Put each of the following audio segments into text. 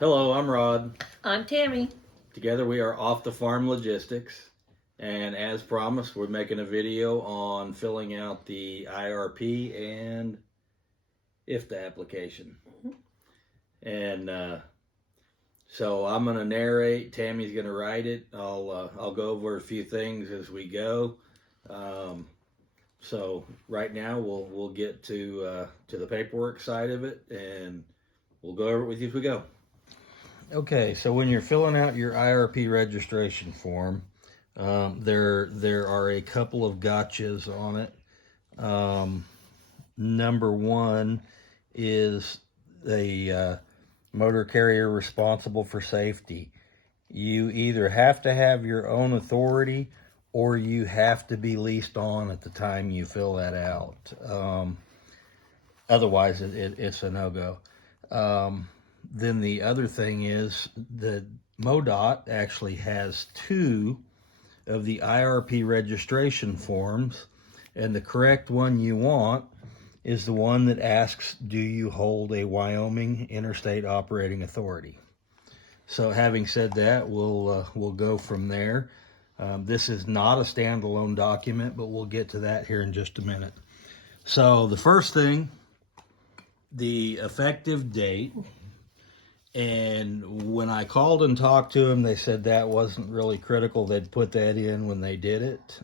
Hello, I'm Rod. I'm Tammy. Together we are Off the Farm Logistics. And as promised, we're making a video on filling out the IRP and IFTA application. And so I'm going to narrate. Tammy's going to write it. I'll go over a few things as we go. So right now we'll get to the paperwork side of it, and we'll go over it with you as we go. Okay, so when you're filling out your IRP registration form, there are a couple of gotchas on it. Number one is the motor carrier responsible for safety. You either have to have your own authority or you have to be leased on at the time you fill that out. Otherwise, it's a no-go. Then the other thing is that MoDOT actually has two of the IRP registration forms, and the correct one you want is the one that asks, do you hold a Wyoming Interstate Operating Authority? So having said that, we'll go from there. This is not a standalone document, but we'll get to that here in just a minute. So the first thing, the effective date. And when I called and talked to them, they said that wasn't really critical. They'd put that in when they did it.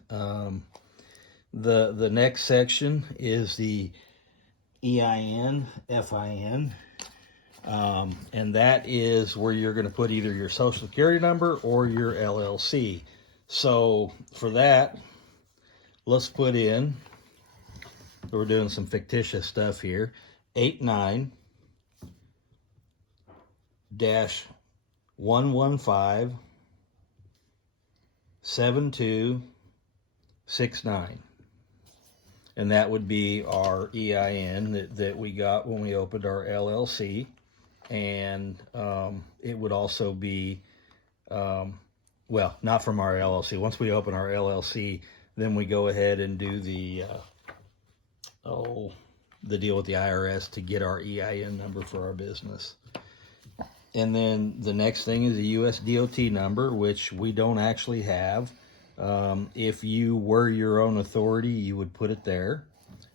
The next section is the EIN, FIN. And that is where you're going to put either your social security number or your LLC. So for that, let's put in, we're doing some fictitious stuff here, 89-115-7269. And that would be our EIN that we got when we opened our LLC. And it would also be, well, not from our LLC. Once we open our LLC, then we go ahead and do the deal with the IRS to get our EIN number for our business. And then the next thing is the US DOT number, which we don't actually have. If you were your own authority, you would put it there.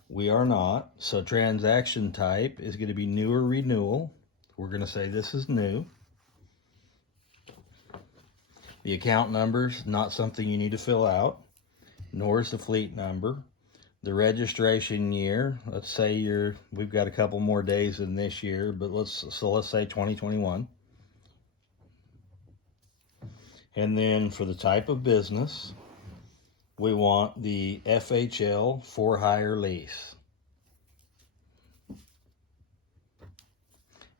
We are not. So transaction type is going to be new or renewal. We're going to say this is new. The account number's not something you need to fill out, nor is the fleet number. The registration year, let's say we've got a couple more days in this year, but let's say 2021. And then for the type of business, we want the FHL for hire lease.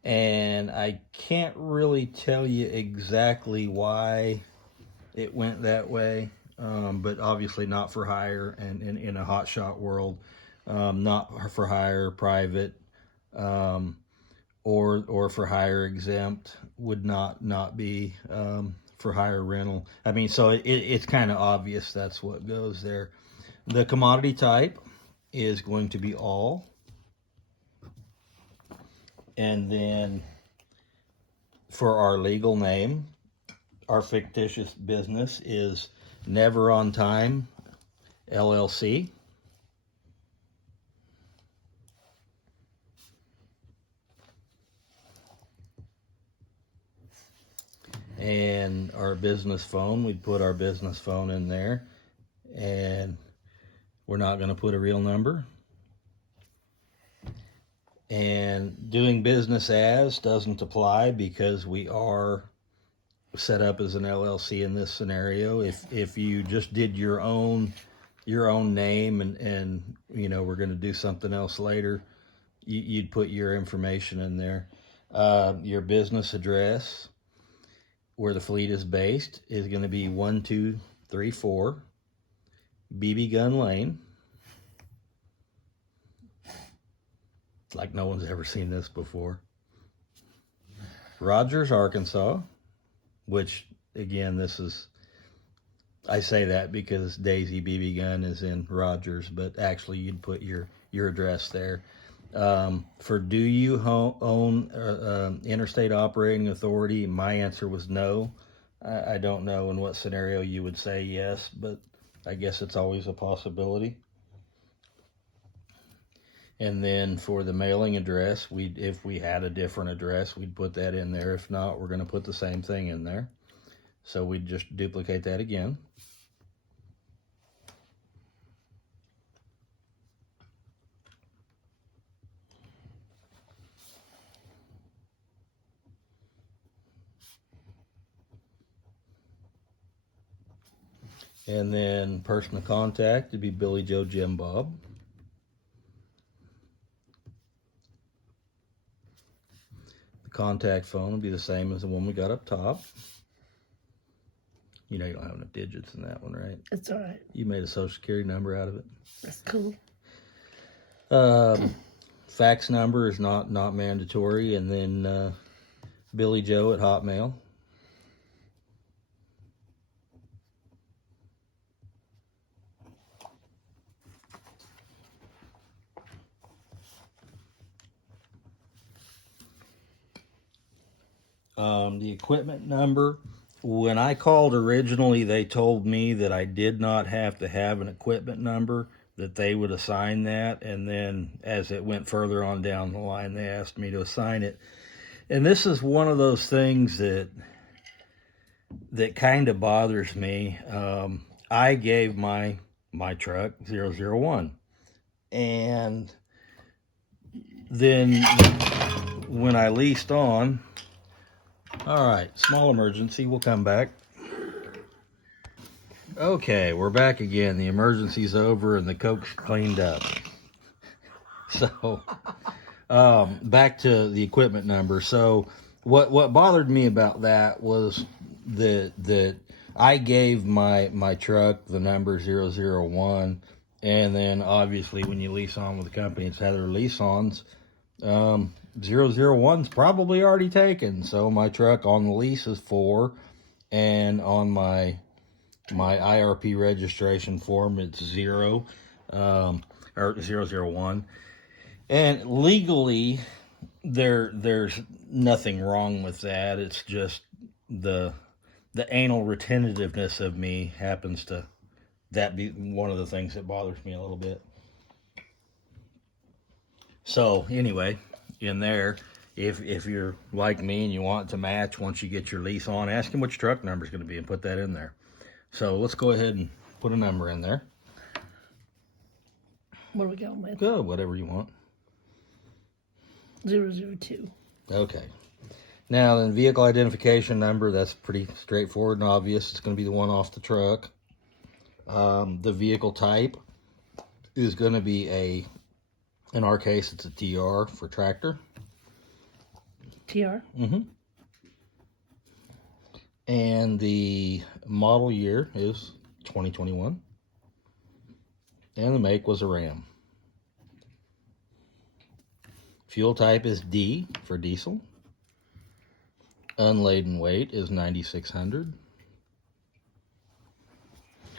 And I can't really tell you exactly why it went that way, but obviously not for hire, and in a hotshot world, not for hire private, or for hire exempt would not be for hire rental. I mean, so it's kind of obvious that's what goes there. The commodity type is going to be all. And then for our legal name, our fictitious business is Never on Time LLC. And our business phone, we'd put our business phone in there, and we're not going to put a real number. And doing business as doesn't apply because we are set up as an LLC in this scenario. If you just did your own name and you know, we're going to do something else later, you'd put your information in there. Your business address, where the fleet is based, is going to be 1234 BB Gun Lane. Like no one's ever seen this before. Rogers, Arkansas, which again, I say that because Daisy BB Gun is in Rogers, but actually you'd put your address there. For do you own interstate operating authority, my answer was no. I don't know in what scenario you would say yes, but I guess it's always a possibility. And then for the mailing address, if we had a different address, we'd put that in there. If not, we're going to put the same thing in there. So we'd just duplicate that again. And then person of contact would be Billy, Joe, Jim, Bob. The contact phone would be the same as the one we got up top. You know you don't have enough digits in that one, right? It's all right. You made a social security number out of it. That's cool. Fax number is not mandatory. And then Billy Joe at Hotmail. The equipment number, when I called originally, they told me that I did not have to have an equipment number, that they would assign that. And then as it went further on down the line, they asked me to assign it. And this is one of those things that kind of bothers me. I gave my truck 001. And then when I leased on, all right, small emergency, we'll come back. Okay, we're back again. The emergency's over and the Coke's cleaned up. So, back to the equipment number. So, what bothered me about that was that I gave my truck the number 001, and then obviously when you lease on with the company, it's Heather Lease-Ons. 001's probably already taken, so my truck on the lease is 4, and on my IRP registration form it's 0 or 001. And legally there's nothing wrong with that. It's just the anal retentiveness of me happens to that be one of the things that bothers me a little bit. So anyway, in there, if you're like me and you want it to match once you get your lease on, ask him what your truck number is going to be and put that in there. So let's go ahead and put a number in there. What are we going with? Go, whatever you want. 002. Okay. Now then, vehicle identification number, that's pretty straightforward and obvious. It's going to be the one off the truck. The vehicle type is going to be in our case, it's a TR for tractor. TR? Mm-hmm. And the model year is 2021. And the make was a Ram. Fuel type is D for diesel. Unladen weight is 9,600.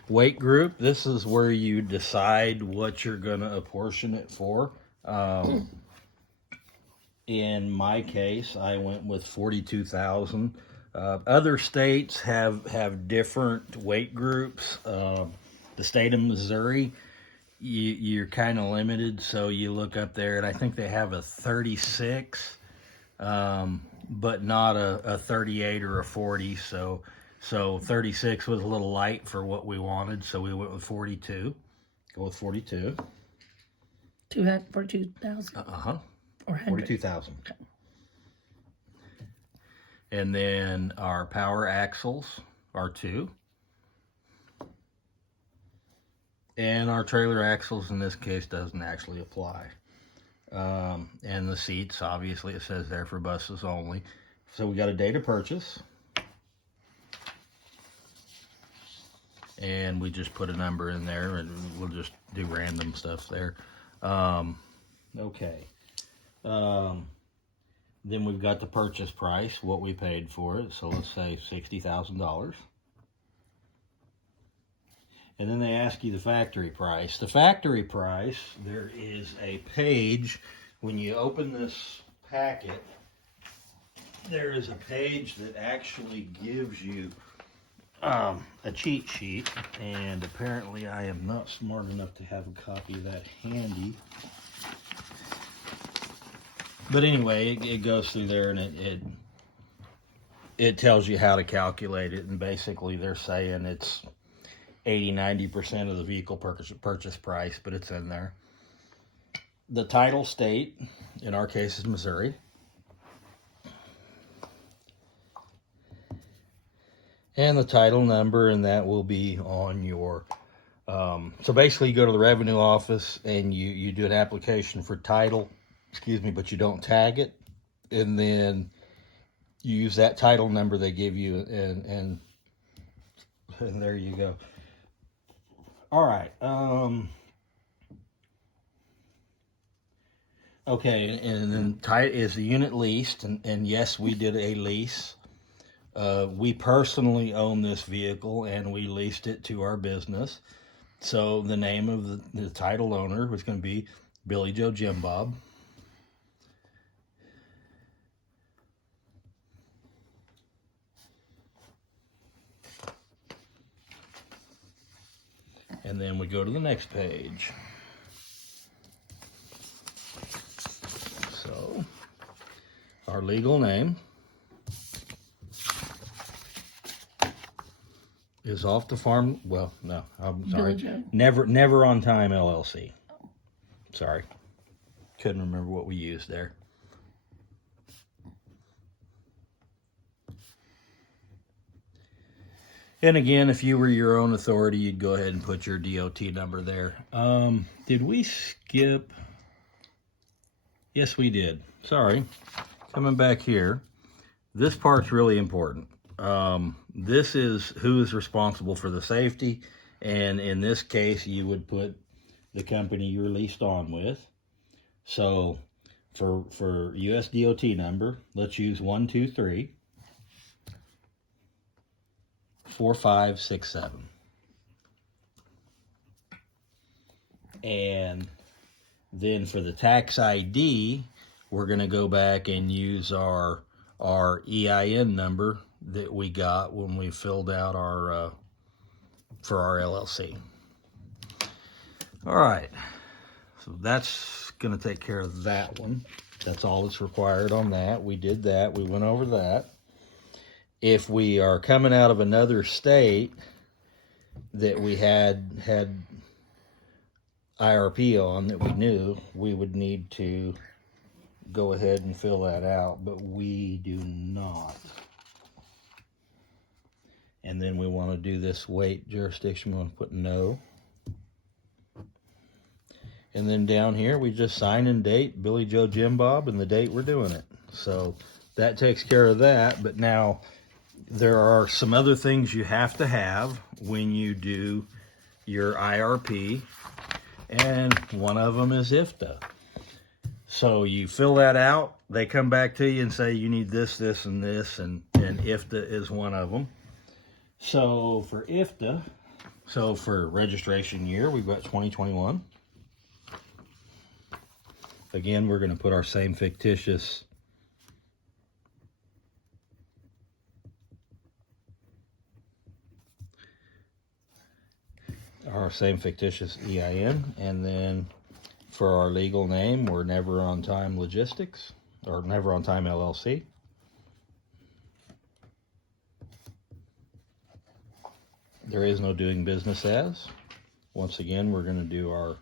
Weight group, this is where you decide what you're going to apportion it for. In my case, I went with 42,000. Other states have different weight groups. The state of Missouri, you're kind of limited, so you look up there, and I think they have a 36, but not a 38 or a 40. So 36 was a little light for what we wanted, so we went with 42. Go with 42. 42,000. Or 42,000. Okay. And then our power axles are 2. And our trailer axles in this case doesn't actually apply. And the seats, obviously it says there for buses only. So we got a date of purchase. And we just put a number in there and we'll just do random stuff there. Okay. Then we've got the purchase price, what we paid for it. So let's say $60,000. And then they ask you the factory price. The factory price, there is a page when you open this packet, there is a page that actually gives you a cheat sheet, and apparently I am not smart enough to have a copy of that handy. But anyway, it goes through there, and it tells you how to calculate it, and basically they're saying it's 80-90% of the vehicle purchase price, but it's in there. The title state, in our case, is Missouri. And the title number, and that will be on your, so basically you go to the revenue office and you do an application for title, but you don't tag it. And then you use that title number they give you, and there you go. All right. Okay, and then is the unit leased, and yes, we did a lease. We personally own this vehicle, and we leased it to our business. So the name of the title owner was going to be Billy Joe Jim Bob. And then we go to the next page. So our legal name is Off the Farm. Well, no, I'm sorry. Never on Time LLC. Sorry. Couldn't remember what we used there. And again, if you were your own authority, you'd go ahead and put your DOT number there. Did we skip? Yes, we did. Sorry. Coming back here. This part's really important. This is who is responsible for the safety, and in this case you would put the company you're leased on with. So for US DOT number, let's use 123 4567. And then for the tax ID, we're going to go back and use our EIN number that we got when we filled out our for our LLC. All right, so that's going to take care of that one. That's all that's required on that. We did that. We went over that. If we are coming out of another state that we had IRP on that we knew, we would need to go ahead and fill that out, but we do not. And then we want to do this weight jurisdiction. We want to put no. And then down here, we just sign and date Billy Joe Jim Bob and the date we're doing it. So that takes care of that. But now there are some other things you have to have when you do your IRP. And one of them is IFTA. So you fill that out. They come back to you and say you need this, this, and this. And IFTA is one of them. So for IFTA, so for registration year, we've got 2021. Again, we're going to put our same fictitious EIN, and then for our legal name, we're Never on Time Logistics, or Never on Time LLC. There is no doing business as. Once again, we're going to do our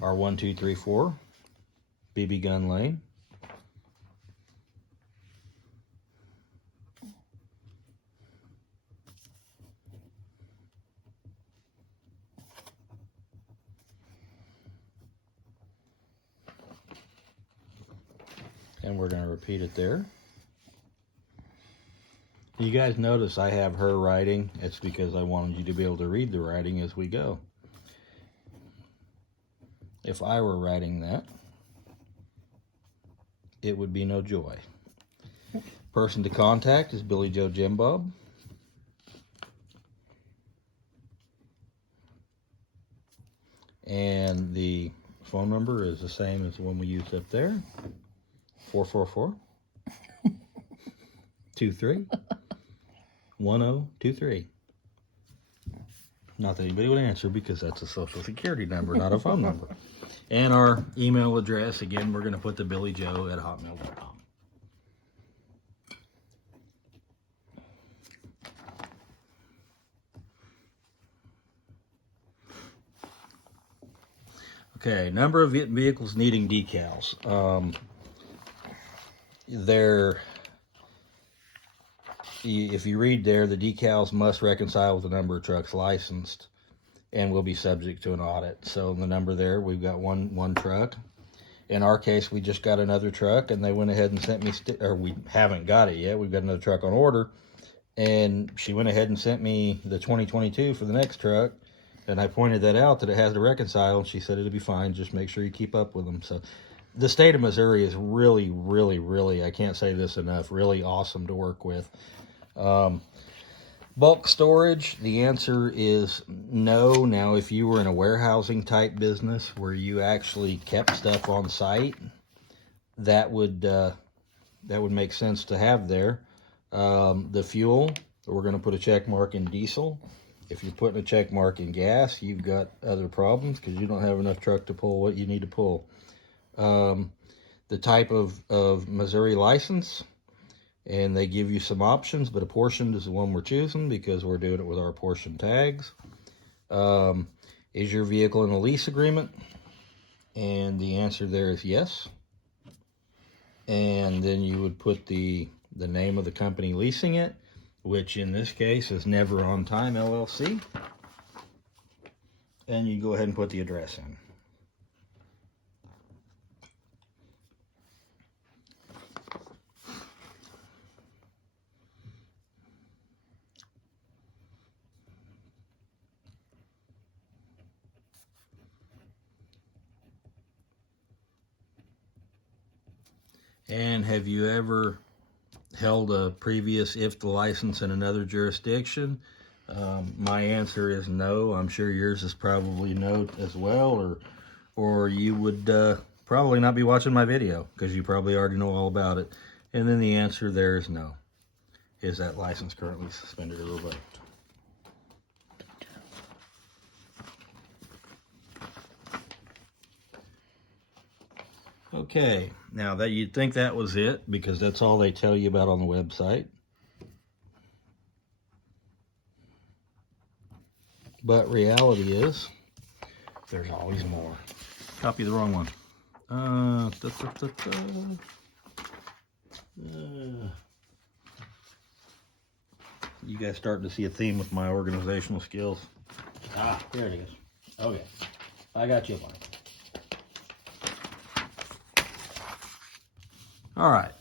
1234 BB Gun Lane. And we're going to repeat it there. You guys notice I have her writing. It's because I wanted you to be able to read the writing as we go. If I were writing that, it would be no joy. Person to contact is Billy Joe Jim Bob. And the phone number is the same as the one we used up there. 444 23 1023. Not that anybody would answer because that's a social security number, not a phone number. And our email address, again, we're going to put the billyjoe@hotmail.com. Okay, number of vehicles needing decals. If you read there, the decals must reconcile with the number of trucks licensed and will be subject to an audit. So the number there, we've got one truck. In our case, we just got another truck, and they went ahead and sent me, or we haven't got it yet. We've got another truck on order, and she went ahead and sent me the 2022 for the next truck. And I pointed that out, that it has to reconcile, and she said it'll be fine. Just make sure you keep up with them. So the state of Missouri is really, really, really, I can't say this enough, really awesome to work with. Bulk storage, the answer is no. Now, if you were in a warehousing type business where you actually kept stuff on site, that would make sense to have there. The fuel, we're going to put a check mark in diesel. If you're putting a check mark in gas, you've got other problems because you don't have enough truck to pull what you need to pull. The type of Missouri license, and they give you some options, but Apportioned is the one we're choosing because we're doing it with our Apportioned tags. Is your vehicle in a lease agreement? And the answer there is yes. And then you would put the name of the company leasing it, which in this case is Never On Time LLC. And you go ahead and put the address in. And have you ever held a previous IFTA license in another jurisdiction? My answer is no. I'm sure yours is probably no as well, or you would probably not be watching my video because you probably already know all about it. And then the answer there is no. Is that license currently suspended or revoked? Okay, now that you'd think that was it because that's all they tell you about on the website. But reality is, there's always more. Copy the wrong one. You guys starting to see a theme with my organizational skills. Ah, there it is. Okay, I got you, Mike. All right.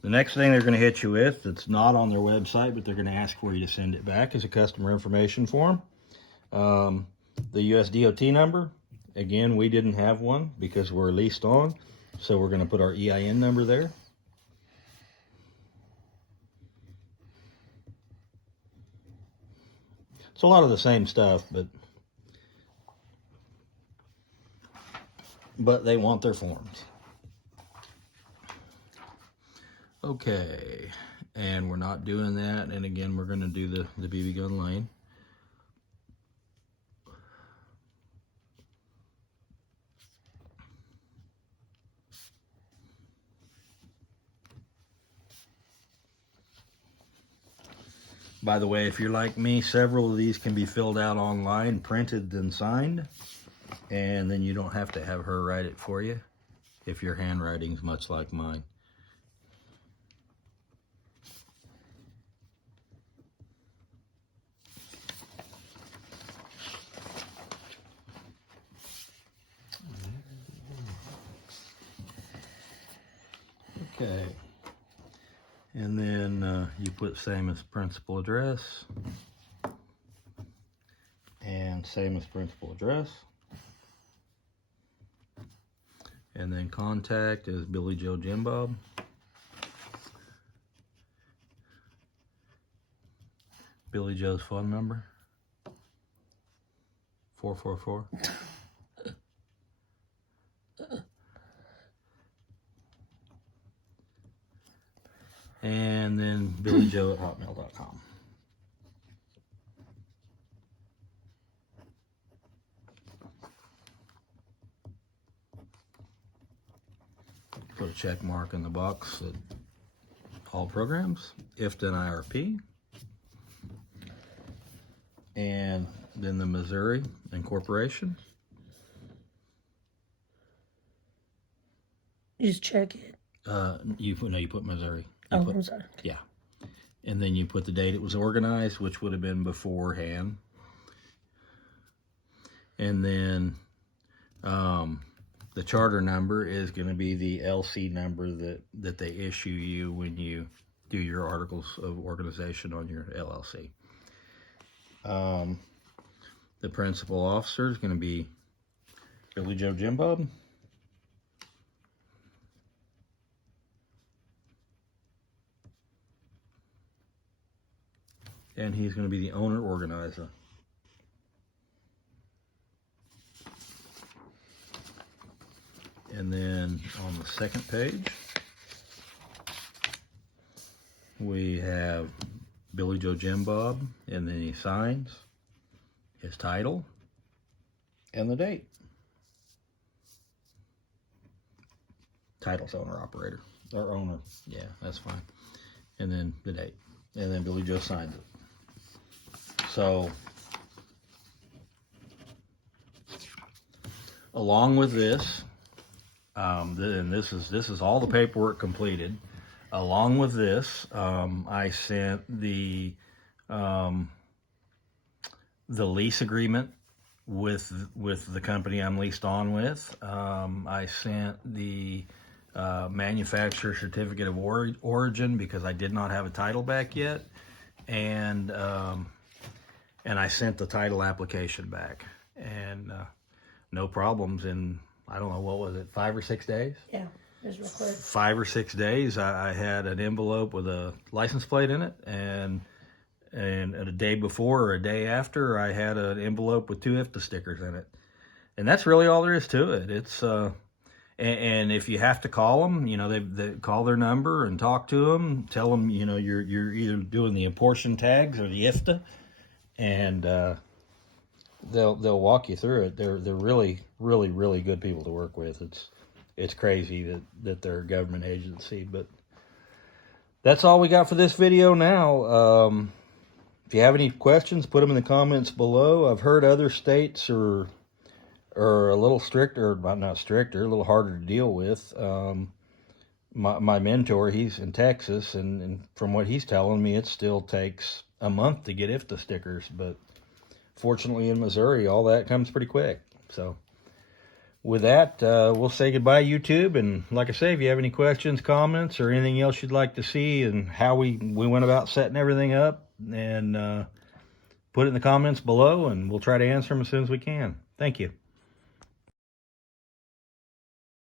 The next thing they're going to hit you with, that's not on their website, but they're going to ask for you to send it back, is a customer information form. The US DOT number. Again, we didn't have one because we're leased on, so we're going to put our EIN number there. It's a lot of the same stuff, but they want their forms. Okay, and we're not doing that, and again, we're going to do the BB gun lane. By the way, if you're like me, several of these can be filled out online, printed, and signed, and then you don't have to have her write it for you if your handwriting's much like mine. Okay, and then you put same as principal address, and same as principal address, and then contact is Billy Joe Jim Bob. Billy Joe's phone number, 444 and then billyjoe@hotmail.com. Put a check mark in the box that all programs, IFTA and IRP, and then the Missouri Incorporation. You just check it. You put Missouri. I'm sorry. Yeah. And then you put the date it was organized, which would have been beforehand. And then the charter number is going to be the LC number that they issue you when you do your articles of organization on your LLC. The principal officer is going to be Billy Joe Jim Bob. And he's going to be the owner organizer. And then on the second page, we have Billy Joe Jim Bob, and then he signs his title and the date. Title's owner operator, or owner, yeah, that's fine. And then the date, and then Billy Joe signs it. So, along with this, and this is all the paperwork completed. Along with this, I sent the lease agreement with the company I'm leased on with. I sent the manufacturer certificate of origin because I did not have a title back yet, and I sent the title application back, and no problems in, I don't know, what was it, 5 or 6 days? Yeah, it was real quick. 5 or 6 days, I had an envelope with a license plate in it, and a day before or a day after, I had an envelope with 2 IFTA stickers in it. And that's really all there is to it. It's and if you have to call them, they call their number and talk to them, tell them, you're either doing the apportioned tags or the IFTA, and they'll walk you through it. They're really, really, really good people to work with. It's crazy that they're a government agency, but that's all we got for this video now. If you have any questions, put them in the comments below. I've heard other states are a little stricter, not stricter, a little harder to deal with. My mentor, he's in Texas, and from what he's telling me, it still takes a month to get IFTA stickers, but fortunately in Missouri, all that comes pretty quick. So with that, we'll say goodbye, YouTube. And like I say, if you have any questions, comments, or anything else you'd like to see and how we went about setting everything up, and put it in the comments below, and we'll try to answer them as soon as we can. Thank you.